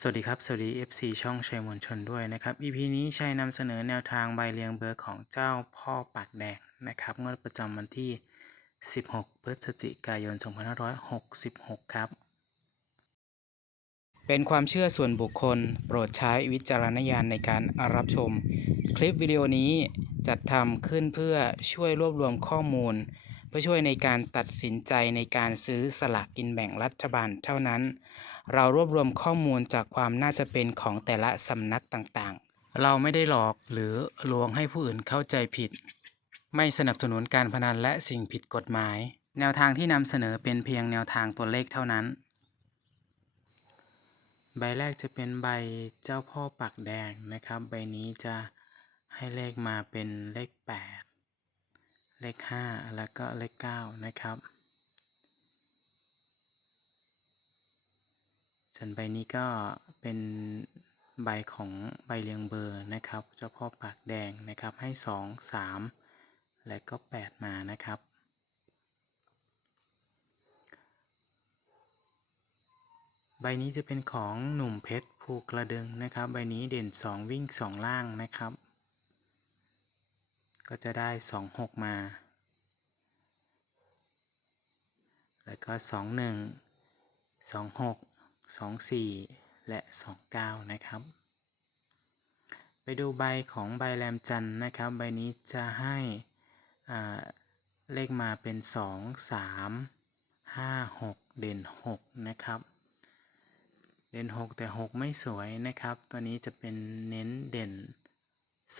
สวัสดีครับ สวัสดี FC ช่องชัยมวลชนด้วยนะครับ EP นี้ชัยนำเสนอแนวทางใบเรียงเบอร์ของเจ้าพ่อปากแดงนะครับงวดประจำวันที่ 16 พฤศจิกายน 2566 ครับ เป็นความเชื่อส่วนบุคคล โปรดใช้วิจารณญาณในการรับชม คลิปวิดีโอนี้จัดทำขึ้นเพื่อช่วยรวบรวมข้อมูล เพื่อช่วยในการตัดสินใจในการซื้อสลากกินแบ่งรัฐบาลเท่านั้น เรารวบรวมข้อมูลจากความน่าจะเป็นของแต่ละสำนักต่างๆ เราไม่ได้หลอกหรือลวงให้ผู้อื่นเข้าใจผิด ไม่สนับสนุนการพนันและสิ่งผิดกฎหมาย แนวทางที่นำเสนอเป็นเพียงแนวทางตัวเลขเท่านั้น ใบแรกจะเป็นใบเจ้าพ่อปากแดงนะครับ ใบนี้จะให้เลขมาเป็นเลข 8 เลข 5 แล้วก็เลข 9 นะครับ ส่วนใบนี้ก็เป็นใบของใบเรียงเบอร์นะครับ เจ้าพ่อปากแดงนะครับ ให้ 2 3 และก็ 8 มานะครับ ใบนี้จะเป็นของหนุ่มเพชรภูกระดึงนะครับ ใบนี้เด่น 2 วิ่ง 2 ล่างนะครับ ก็จะได้ 2 6 มา แล้วก็ 2 1 2 6 2 4 และ 2 9 นะครับ ไปดูใบของใบแรมจันนะครับ ใบนี้จะให้เลขมาเป็น 2 3 5 6 เด่น 6 นะครับ เด่น 6 แต่ 6 ไม่สวยนะครับ ตัวนี้จะเป็นเน้นเด่น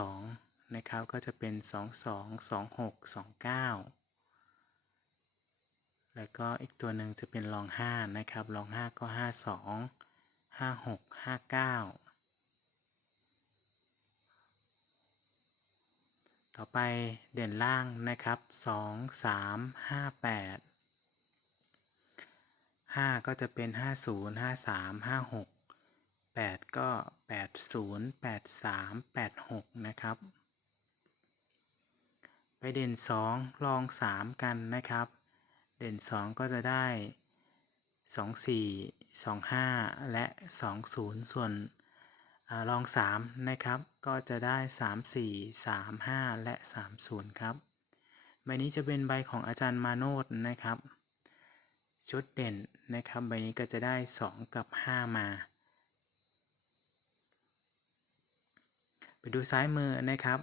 2 นะครับ ก็จะเป็น 2 2 2 6 2 9 แล้วก็อีกตัวหนึ่งจะเป็นรอง 5 นะครับ รอง 5 ก็ 5 2 5 6 5 9 ต่อไปเด่นล่างนะครับ 2 3 5 8 5 ก็จะเป็น 50 53 56 8 ก็ 80 83 86 นะครับ ไปเด่น 2 ลอง 3 กันนะครับ เด่น 2 ก็จะได้ 24 25 และ 20 ส่วนอลอง 3 นะครับ ก็จะได้ 34 35 และ 30 ครับ ใบนี้จะเป็นใบของอาจารย์มาโนดนะครับ ชุดเด่นนะครับ ใบนี้ก็จะได้ 2 กับ 5 มา ไปดูซ้ายมือนะครับ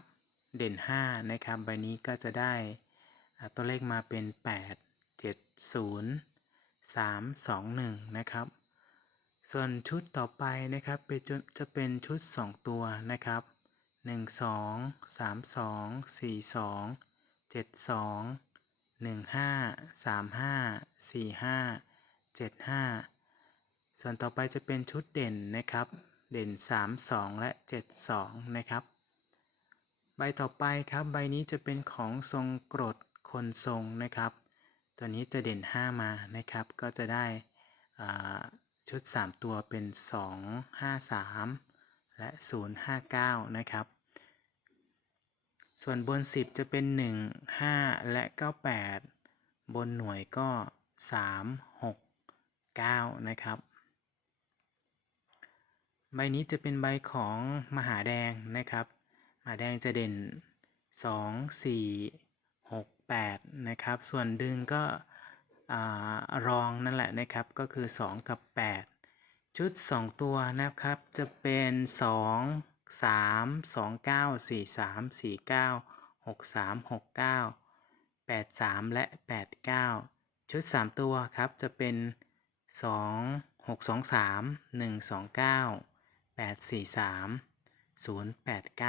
เด่น 5 นะครับ ใบนี้ก็จะได้ตัวเลขมาเป็น 8 7 0 3 2 1 นะครับ ส่วนชุดต่อไปนะครับเป็นจะจะเป็นชุด 2 ตัวนะครับ 1 2 3 2 4 2 7 2 1 5 3 5 4 5 7 5 ส่วนต่อไปจะเป็นชุดเด่นนะครับ เด่น 3 2 และ 7 2 นะครับ ใบต่อไปครับ ใบนี้จะเป็นของทรงกรดคนทรงนะครับ ตัวนี้จะเด่น 5 มานะครับ ก็จะได้ชุด 3 ตัวเป็น 2 5 3 และ 0 5 9 นะครับ ส่วนบน 10 จะเป็น 1 5 และก็8บนหน่วยก็ 3 6 9 นะครับ ใบนี้จะเป็นใบของมหาแดงนะครับ มหาแดงจะเด่น 2 4 8 นะครับ ส่วนดึงก็รองนั่นแหละนะครับ ก็คือ 2 กับ 8 ชุด 2 ตัวนะครับ จะเป็น 2 3 2 9 4 3 4 9 6 3 6 9 8 3 และ 8 9 ชุด 3 ตัวครับ จะเป็น 2 6 2 3 1 2 9 8 4 3 0 8 9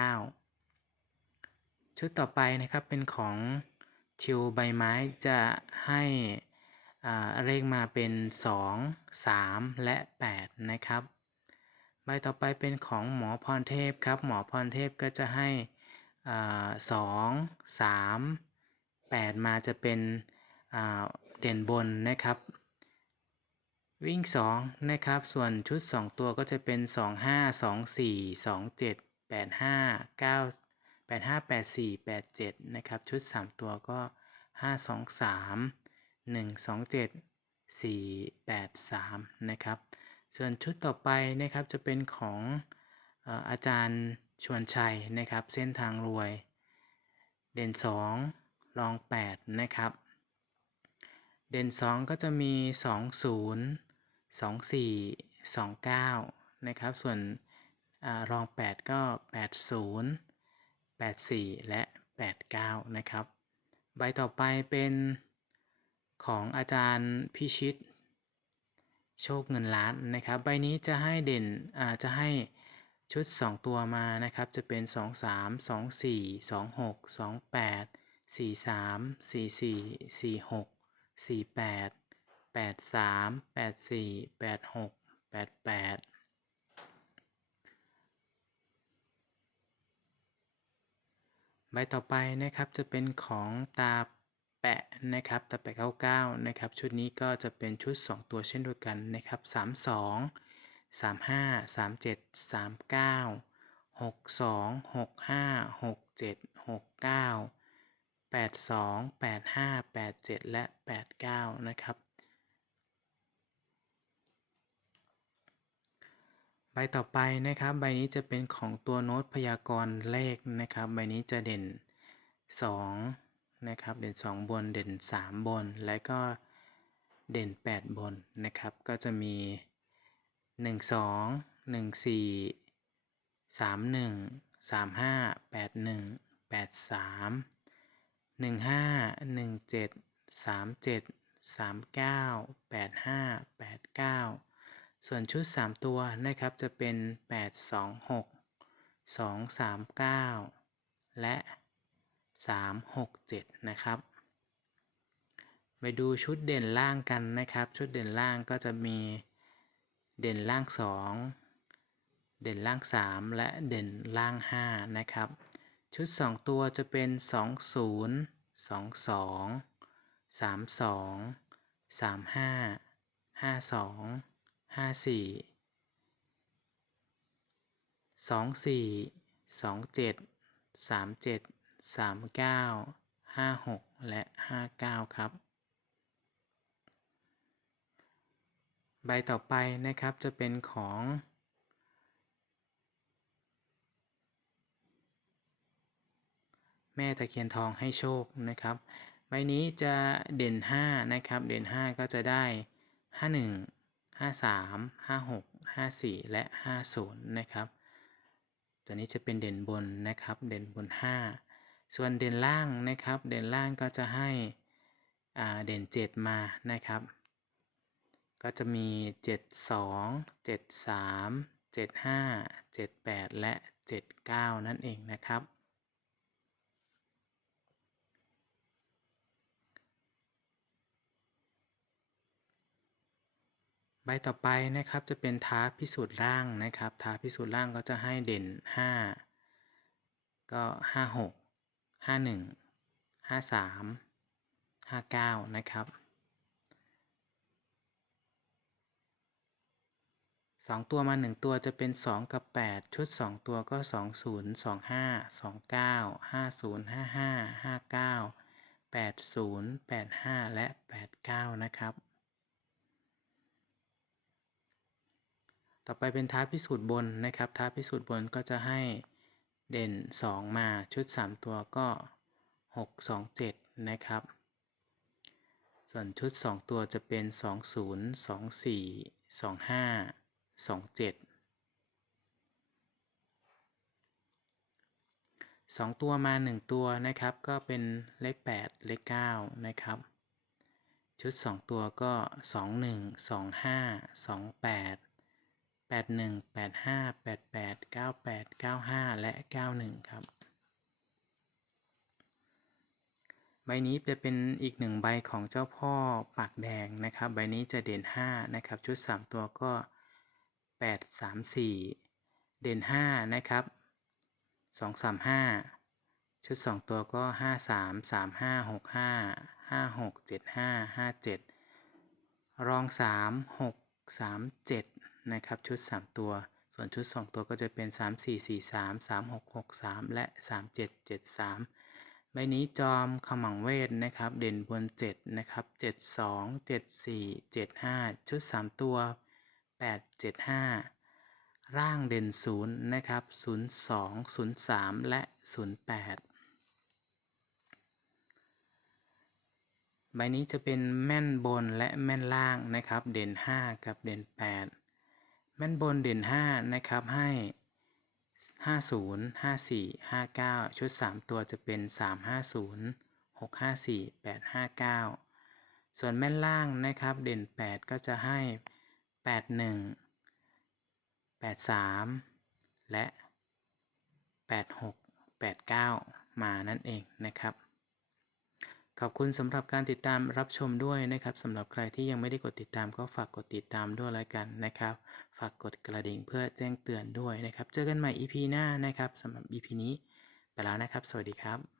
ชุดต่อไปนะครับเป็นของ ทิวใบไม้จะให้เลขมาเป็น 2 3 และ 8 นะครับ ใบต่อไปเป็นของหมอพรเทพครับ หมอพรเทพก็จะให้สอ่า2 3 8มาจะเป็นเด่นบนนะครับ วิ่ง 2 นะครับ ส่วนชุด 2 ตัวก็จะเป็น 2 5 2 4 2 7 8 5 9 8 5 8 4 8 7 นะครับ ชุด 3 ตัวก็ 5 2 3 1 2 7 4 8 3 นะครับ ส่วนชุดต่อไปนะครับจะเป็นของอาจารย์ชวนชัยนะครับ เส้นทางรวย เด่น 2 รอง 8 นะครับ เด่น 2 ก็จะมี 20 24 29 นะครับ ส่วนอรอง 8 ก็ 80 84 และ 89 นะครับ ใบต่อไปเป็นของอาจารย์พิชิต โชคเงินล้านนะครับ ใบนี้จะให้เด่นอาจะให้ชุด 2 ตัวมานะครับ จะเป็น 2 3 2 4 2 6 2 8 4 3 4 4 4 6 4 8 8 3 8 4 8 6 8 8 บต่อไปนะครับจะเป็นของตาแปะนะครับตาแปะ99นะครับชุดนี้ก็จะเป็นชุด 2 ตัวเช่นเดียวกันนะครับ 32 35 37 39 62 65 67 69 82 85 87 และ 89 นะครับ ใบต่อไปนะครับ ใบนี้จะเป็นของตัวโน้ตพยากรณ์เลขนะครับ ใบนี้จะเด่น 2 นะครับ เด่น 2 บน เด่น 3 บน และก็เด่น 8 บนนะครับ ก็จะมี 1 2 1 4 3 1 3 5 8 1 8 3 1 5 1 7 3 7 3 9 8 5 8 9 ส่วนชุด 3 ตัวนะครับจะเป็น 8 2 6 2 3 9 และ 3 6 7 นะครับ ไปดูชุดเด่นล่างกันนะครับ ชุดเด่นล่างก็จะมีเด่นล่าง 2 เด่นล่าง 3 และเด่นล่าง 5 นะครับ ชุด 2 ตัวจะเป็น 2 0 2 2 3 2 3 5 5 2 ห้าสี่สองสี่สองเจ็ดสามเจ็ดสามเก้าห้าหกและห้าเก้าครับ ใบต่อไปนะครับจะเป็นของแม่ตะเคียนทองให้โชคนะครับ ใบนี้จะเด่น 5 นะครับ เด่น 5 ก็จะได้ 51 53 56 54 และ 50 นะครับ ตัวนี้จะเป็นเด่นบนนะครับ เด่นบน 5 ส่วนเด่นล่างนะครับ เด่นล่างก็จะให้เด่น 7 มานะครับ ก็จะมี 72 73 75 78 และ 79 นั่นเองนะครับ ใบต่อไปนะครับจะเป็นท้าพิสูจน์ร่างนะครับ ท้าพิสูจน์ร่างก็จะให้เด่น 5 ก็ 56 51 53 59 นะครับสองตัวมาหนึ่งตัวจะเป็น 2 กับ 8 ชุด 2 ตัวก็ 20 25 29 50 55 59 80 85 และ 89 นะครับ ต่อไปเป็นท้าพิสูจน์บนนะครับ ท้าพิสูจน์บนก็จะให้เด่น 2 มาชุด 3 ตัวก็ 6 2 7 นะครับ ส่วนชุด 2 ตัวจะเป็น 20 24 25 27 2 ตัวมา 1 ตัวนะครับ ก็เป็นเลข 8 เลข 9 นะครับ ชุด 2 ตัวก็ 21 25 28แปด หนึ่งแปดห้าแปดแปดเก้าแปดเก้าห้าและเก้าหนึ่งครับ ใบนี้จะเป็นอีกหนึ่งใบของเจ้าพ่อปากแดงนะครับ ใบนี้จะเด่นห้านะครับ ชุดสามตัวก็แปดสามสี่เด่นห้านะครับสองสามห้าชุดสองตัวก็ห้าสามสามห้าหกห้าห้าหกเจ็ดห้าห้าเจ็ดรองสามหกสามเจ็ด นะครับชุด 3 ตัว ส่วนชุด 2 ตัวก็จะเป็น 3 4 4 3 3 6 6 3 และ 3 7 7 3 ใบนี้จอมขมังเวทนะครับ เด่นบน 7 นะครับ 7 2 7 4 7 5 ชุด 3 ตัว 875 ร่างเด่น 0 นะครับ 02 03 และ 08ใบนี้จะเป็นแม่นบนและแม่นล่างนะครับ เด่น 5 กับเด่น 8 แม่นบนเด่น 5 นะครับให้ 50 54 59 ชุด 3 ตัวจะเป็น 350 654 859 ส่วนแม่นล่างนะครับเด่น 8 ก็จะให้ 81 83 และ 86 89 มานั่นเองนะครับ ขอบคุณสำหรับการติดตามรับชมด้วยนะครับสำหรับใครที่ยังไม่ได้กดติดตามก็ฝากกดติดตามด้วยแล้วกันนะครับ ฝากกดกระดิ่งเพื่อแจ้งเตือนด้วยนะครับ เจอกันใหม่ EP หน้านะครับสำหรับ EP นี้ไปแล้วนะครับ สวัสดีครับ